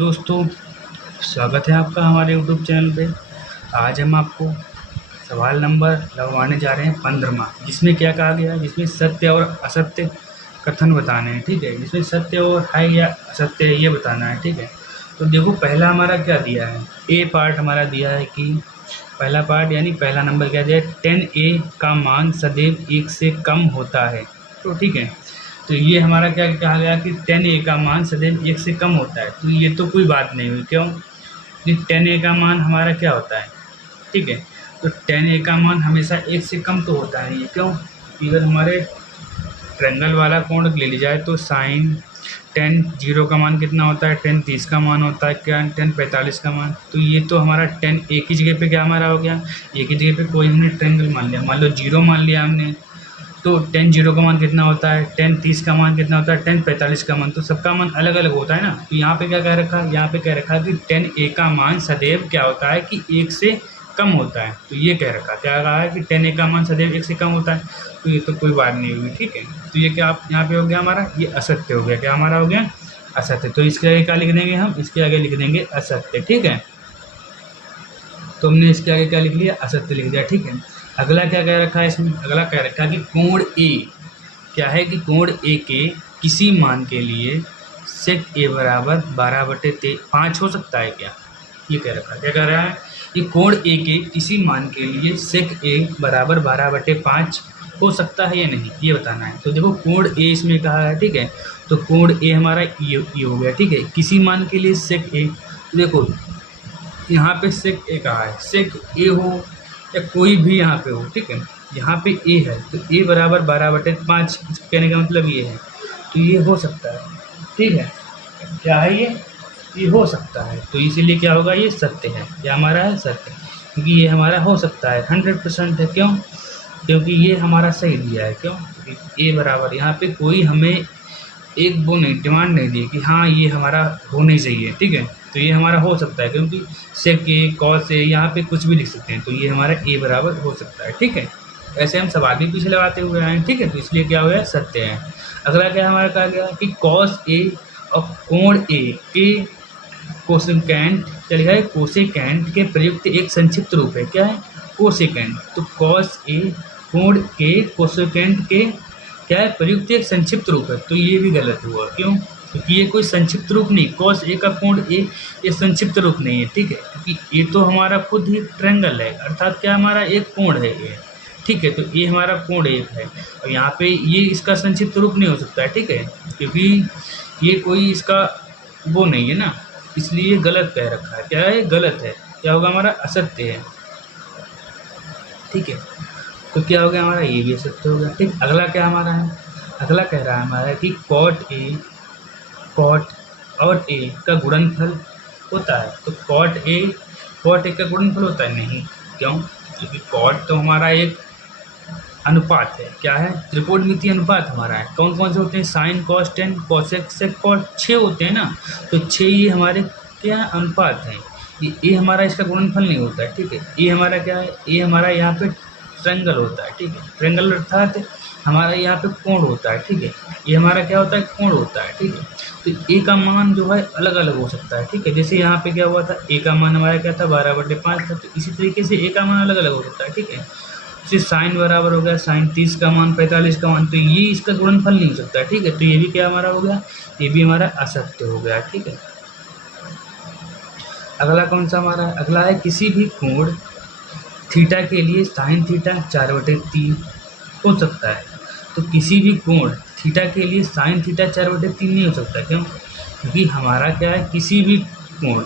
दोस्तों, स्वागत है आपका हमारे यूट्यूब चैनल पे। आज हम आपको सवाल नंबर लगवाने जा रहे हैं 15वां, जिसमें क्या कहा गया है, जिसमें सत्य और असत्य कथन बताने हैं। ठीक है, जिसमें सत्य और है या असत्य है ये बताना है। ठीक है, तो देखो पहला हमारा क्या दिया है, ए पार्ट हमारा दिया है कि पहला पार्ट यानी पहला नंबर क्या दिया है, 10A का मान सदैव 1 से कम होता है। तो ठीक है, तो ये हमारा क्या कहा गया कि 10A का मान सदैव 1 से कम होता है। तो ये तो कोई बात नहीं हुई, क्यों कि 10A का मान हमारा क्या होता है। ठीक है, तो 10A का मान हमेशा 1 से कम तो होता है। ये क्यों, इधर हमारे ट्रायंगल वाला कोण ले लिया जाए तो साइन 10 0 का मान कितना होता है, 10 30 का मान होता है, क्या 10 45 का मान। तो ये तो हमारा 10 एक ही जगह पे क्या हमारा हो गया, एक ही जगह पे कोई हमने ट्रायंगल मान लिया, मान लो 0 मान लिया हमने। तो 10 0 का मान कितना होता है, 10 30 का मान कितना होता है, 10 45 का मान। तो सबका मान अलग अलग होता है ना। तो यहाँ पे क्या कह रखा है, यहाँ पे कह रखा है कि 10A का मान सदैव क्या होता है कि 1 से कम होता है। तो ये कह रखा क्या कहा है कि 10A का मान सदैव 1 से कम होता है। तो ये तो कोई बात नहीं हुई। ठीक है, तो ये क्या आप यहाँ पे हो गया हमारा, ये असत्य हो गया। क्या हमारा हो गया, असत्य। तो इसके आगे क्या लिख देंगे हम, इसके आगे लिख देंगे असत्य। ठीक है, तो हमने इसके आगे क्या लिख लिया, असत्य लिख दिया। ठीक है, अगला क्या कह रखा है इसमें, अगला कह रखा है कि कोण ए क्या है, कि कोण ए के किसी मान के लिए सेक ए बराबर 12/5 हो सकता है क्या। ये कह रखा है, क्या कह रहा है कि कोण ए के किसी मान के लिए सेक ए बराबर 12/5 हो सकता है या नहीं, ये बताना है। तो देखो कोण ए इसमें कहा है। ठीक है, तो कोण ए हमारा ये हो गया। ठीक है, किसी मान के लिए सेक ए, देखो यहाँ पे सेक ए कहा है, सेक ए हो या कोई भी यहाँ पे हो। ठीक है, यहाँ पे ए है तो ए बराबर 12/5 कहने का मतलब ये है। तो ये हो सकता है। ठीक है, क्या है ये हो सकता है। तो इसीलिए क्या होगा, ये सत्य है। क्या हमारा है, सत्य, क्योंकि ये हमारा हो सकता है, 100% है। क्यों, क्योंकि ये हमारा सही दिया है। क्यों, क्योंकि ए बराबर यहाँ पे कोई हमें एक वो नहीं डिमांड नहीं दी कि हाँ ये हमारा होना ही चाहिए। ठीक है, तो ये हमारा हो सकता है, क्योंकि सेक ए कॉस ए यहाँ पे कुछ भी लिख सकते हैं। तो ये हमारा ए बराबर हो सकता है। ठीक है, ऐसे हम सवाल भी पीछे लगाते हुए आए हैं। ठीक है, तो इसलिए क्या हुआ, सत्य है। अगला क्या हमारा कहा गया कि कॉस ए और कोण ए के कोसेकेंट क्या लिखा है, कोसेकेंट के प्रयुक्त एक संक्षिप्त रूप है। क्या है, कोसेकेंट। तो कॉस ए कोण के कोसेकेंट के क्या है, प्रयुक्त एक संक्षिप्त रूप है। तो ये भी गलत हुआ। क्यों, क्योंकि ये कोई संक्षिप्त रूप नहीं, कॉस ए का कोण ए ये संक्षिप्त रूप नहीं है। ठीक है, क्योंकि ये तो हमारा खुद ही ट्रायंगल है, अर्थात क्या हमारा एक कोण है ये। ठीक है, तो ये हमारा कोण एक है और यहाँ पे ये इसका संक्षिप्त रूप नहीं हो सकता है। ठीक है, क्योंकि ये कोई इसका वो नहीं है ना, इसलिए गलत कह रखा है। क्या है, गलत है। क्या होगा हमारा, असत्य है। ठीक है, तो क्या हो गया हमारा, ये भी असत्य हो गया। ठीक, अगला क्या हमारा है, अगला कह रहा है हमारा कि कॉट और ए का गुणनफल होता है। तो कॉट ए का गुणनफल होता है नहीं। क्यों, क्योंकि कॉट तो हमारा एक अनुपात है। क्या है, त्रिकोणमितीय अनुपात हमारा है। कौन कौन से होते हैं, sine cos tan cosec sec cot 6 होते हैं ना। तो 6 ये हमारे क्या अनुपात हैं। ये ए हमारा इसका गुणनफल नहीं होता है। ठीक है, ए हमारा क्या है, ए हमारा यहाँ पे ट्रायंगल होता है। ठीक है, ट्रायंगल अर्थात हमारा यहाँ पे कोण होता है। ठीक है, ये हमारा क्या होता है, कोण होता है। ठीक है, तो ए का मान जो है अलग अलग हो सकता है। ठीक है, जैसे यहाँ पे क्या हुआ था, ए का मान हमारा क्या था, 12/5 था। तो इसी तरीके से ए का मान अलग अलग हो सकता है। ठीक है, जैसे साइन बराबर हो गया साइन 30 का मान 45 का मान, तो ये इसका गुणनफल नहीं हो सकता है। ठीक है, तो ये भी क्या हमारा हो गया, ये भी हमारा असत्य हो गया। ठीक है, अगला कौन सा हमारा है, अगला है किसी भी कोण थीटा के लिए साइन थीटा 4/3 हो सकता है। तो किसी भी कोण थीटा के लिए साइन थीटा 4/3 नहीं हो सकता। क्यों, क्योंकि हमारा क्या है, किसी भी कोण,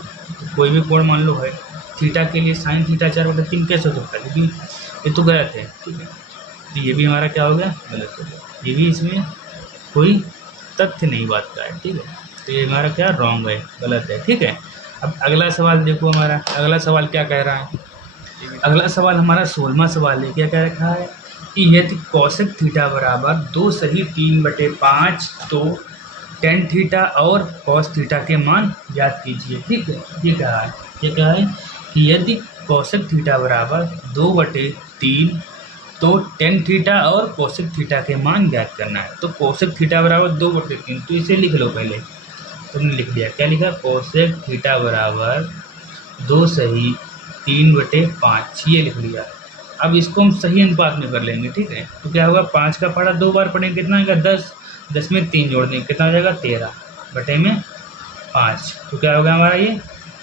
कोई भी कोण मान लो है, थीटा के लिए साइन थीटा 4/3 कैसे हो सकता है, क्योंकि ये तो गलत है। ठीक है, तो ये भी हमारा क्या हो गया, गलत हो गया। ये भी इसमें कोई तथ्य नहीं बात का है। ठीक है, तो ये हमारा क्या रॉन्ग है, गलत है। ठीक है, अब अगला सवाल देखो, हमारा अगला सवाल क्या कह रहा है। अगला सवाल हमारा 16वां सवाल है। क्या कह रखा है कि यदि कॉसेक थीटा बराबर 2 सही 3/5 तो टेन थीटा और कॉस थीटा के मान ज्ञात कीजिए। ठीक है, ये कहा है, ये कहा है कि यदि कॉसेक थीटा बराबर 2/3 तो टेन थीटा और कोसेक थीटा के मान ज्ञात करना है। तो कोसेक थीटा बराबर 2/3, तो इसे लिख लो पहले। तुमने लिख दिया, क्या लिखा, कोसेक थीटा बराबर 2 सही 3/5, ये लिख लिया। अब इसको हम सही अनुपात में कर लेंगे, ठीक है। तो क्या होगा, 5 का पढ़ा 2 बार पढ़ेंगे, कितना आएगा 10, 10 में 3 जोड़ देंगे, कितना हो जाएगा 13/5। तो क्या होगा हमारा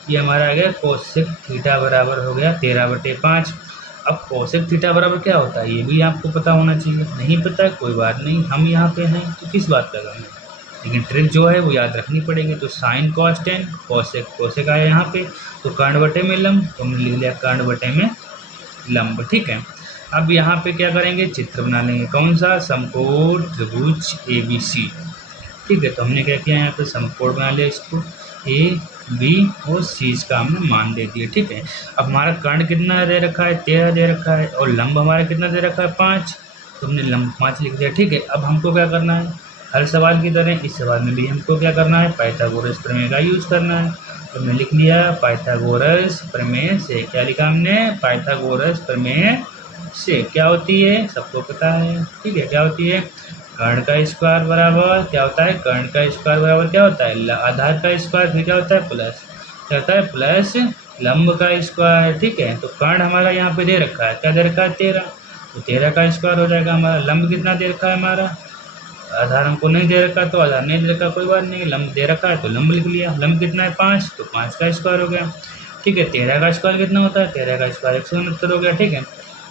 ये हमारा आ गया कोसेक थीटा बराबर हो गया 13/5। अब कोसेक थीटा बराबर क्या होता है ये भी आपको पता होना चाहिए, नहीं पता कोई बात नहीं, हम यहाँ पे हैं तो किस बात का गम है, लेकिन ट्रिक जो है वो याद रखनी पड़ेगी। तो साइन कॉस टेन, कोसेक आया यहाँ पे, तो कर्ण बटे में लंब, तो हमने लिख लिया कर्ण बटे में लंब, ठीक है। अब यहाँ पे क्या करेंगे, चित्र बना लेंगे, कौन सा, समकोण त्रिभुज ABC, ठीक है। तो हमने क्या किया, यहाँ पे समकोण बना लिया, इसको A B और C इसका हमने मान दे दिया, ठीक है। अब हमारा कर्ण कितना दे रखा है, 13 दे रखा है, और लंब हमारा कितना दे रखा है 5, तो हमने लंब 5 लिख दिया, ठीक है। अब हमको क्या करना है, हर सवाल की तरह इस सवाल में भी हमको क्या करना है, पाइथागोरस प्रमेय का यूज करना है। तो हमने लिख लिया पाइथागोरस प्रमेय से, क्या लिखा हमने, पाइथागोरस प्रमेय से क्या होती है, सबको पता है, ठीक है। क्या होती है, कर्ण का स्क्वायर बराबर क्या होता है, कर्ण का स्क्वायर बराबर क्या होता है, आधार का स्क्वायर, फिर क्या होता है प्लस, क्या होता है प्लस लंब का स्क्वायर, ठीक है। तो कर्ण हमारा यहाँ पे दे रखा है, क्या दे रखा है 13, तो 13 का स्क्वायर हो जाएगा हमारा। लंब कितना दे रखा है हमारा, आधार हमको नहीं दे रखा, तो आधार नहीं दे रखा कोई बात नहीं, लंब दे रखा है तो लंब लिख लिया। लंब कितना है 5, तो 5 का स्क्वायर हो गया, ठीक है। 13 का स्क्वायर कितना होता है, 13 का स्क्वायर 169 हो गया, ठीक है।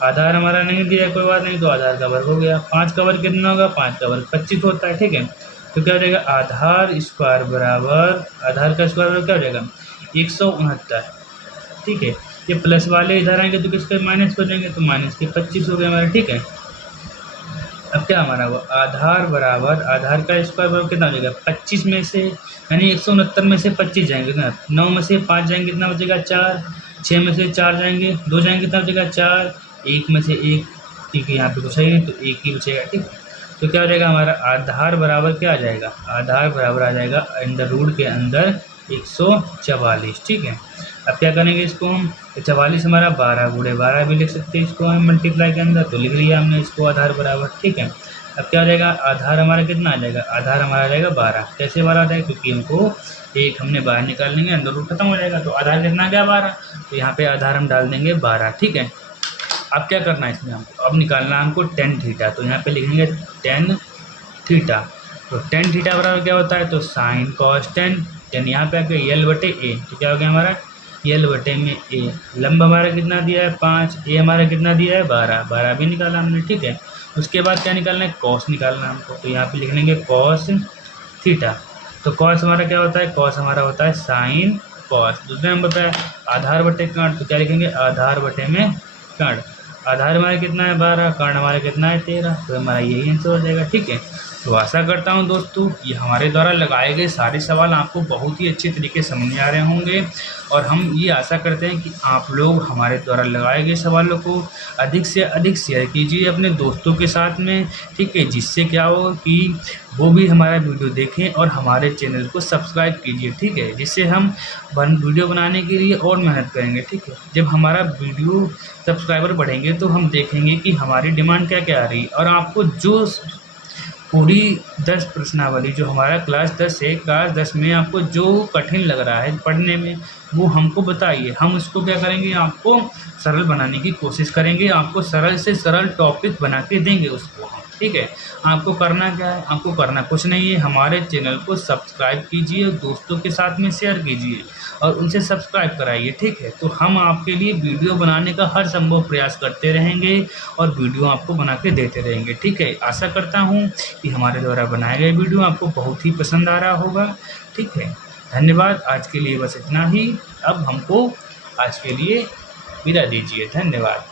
आधार हमारा नहीं दिया कोई बात नहीं, तो आधार का वर्ग हो गया। 5 का वर्ग कितना होगा, 5 का वर्ग 25 होता है, ठीक है। तो क्या हो जाएगा, आधार स्क्वायर बराबर, आधार का स्क्वायर क्या हो जाएगा 169, ठीक है। ये प्लस वाले इधर आएंगे तो किसके माइनस कर देंगे, तो माइनस के 25 हो गया हमारा, ठीक है। अब क्या हमारा वो आधार बराबर, आधार का स्क्वायर बराबर कितना हो जाएगा 25 में से, यानी 169 में से 25 जाएंगे कितना, 9 में से 5 जाएंगे कितना बचेगा 4, 6 में से 4 जाएंगे 2 जाएंगे कितना बचेगा 4, 1 में से 1, ठीक है। यहाँ पे कुछ है नहीं तो 1 ही बचेगा, ठीक है। तो क्या हो जाएगा हमारा आधार बराबर क्या आ जाएगा, आधार बराबर आ जाएगा अंडर रूट के अंदर 144, ठीक है। अब क्या करेंगे इसको हम, तो 44 हमारा 12 गुणे 12 भी लिख सकते हैं इसको हम मल्टीप्लाई के अंदर, तो लिख लिया हमने इसको आधार बराबर, ठीक है। अब क्या हो जाएगा, आधार हमारा कितना आ जाएगा, आधार हमारा आ जाएगा 12, कैसे 12 आ जाएगा, क्योंकि हमको एक हमने बाहर निकाल लेंगे, अंदर रूट खत्म हो जाएगा, तो आधार कितना आ गया 12, तो यहाँ पे आधार हम डाल देंगे 12, ठीक है। अब क्या करना है इसमें हमको, अब निकालना है हमको टेन थीटा, तो यहाँ पे लिखेंगे टेन थीटा, तो टेन थीटा बराबर क्या होता है, तो साइन कॉस टेन, टेन यहाँ पे आके यल बटे ए, तो क्या हो गया हमारा यल बटे में ए। लंब हमारा कितना दिया है 5, ए हमारा कितना दिया है 12, 12 भी निकाला हमने, ठीक है। उसके बाद क्या निकालना है, कॉस निकालना है हमको, तो यहाँ पे लिख लेंगे कॉस थीटा, तो कॉस हमारा क्या होता है, कॉस हमारा होता है साइन कॉस। दूसरा नंबर पे आधार बटे कर्ण, तो क्या लिखेंगे आधार बटे में कर्ण, आधार हमारा कितना है 12, कर्ण हमारा कितना है 13, तो हमारा यही आंसर हो जाएगा, ठीक है। तो आशा करता हूं दोस्तों ये हमारे द्वारा लगाए गए सारे सवाल आपको बहुत ही अच्छे तरीके से समझ आ रहे होंगे, और हम ये आशा करते हैं कि आप लोग हमारे द्वारा लगाए गए सवालों को अधिक से अधिक शेयर कीजिए अपने दोस्तों के साथ में, ठीक है, जिससे क्या हो कि वो भी हमारा वीडियो देखें और हमारे चैनल को सब्सक्राइब कीजिए, ठीक है, जिससे हम वीडियो बनाने के लिए और मेहनत करेंगे, ठीक है। जब हमारा वीडियो सब्सक्राइबर बढ़ेंगे तो हम देखेंगे कि हमारी डिमांड क्या क्या आ रही है, और आपको जो पूरी 10 प्रश्नावली जो हमारा क्लास 10 है, क्लास 10 में आपको जो कठिन लग रहा है पढ़ने में वो हमको बताइए, हम उसको क्या करेंगे आपको सरल बनाने की कोशिश करेंगे, आपको सरल से सरल टॉपिक बना के देंगे उसको हम, ठीक है। आपको करना क्या है, आपको करना कुछ नहीं है, हमारे चैनल को सब्सक्राइब कीजिए, दोस्तों के साथ में शेयर कीजिए और उनसे सब्सक्राइब कराइए, ठीक है। तो हम आपके लिए वीडियो बनाने का हर संभव प्रयास करते रहेंगे और वीडियो आपको बना के देते रहेंगे, ठीक है। आशा करता हूँ कि हमारे द्वारा बनाए गए वीडियो आपको बहुत ही पसंद आ रहा होगा, ठीक है। धन्यवाद, आज के लिए बस इतना ही। अब हमको आज के लिए विदा दीजिए, धन्यवाद।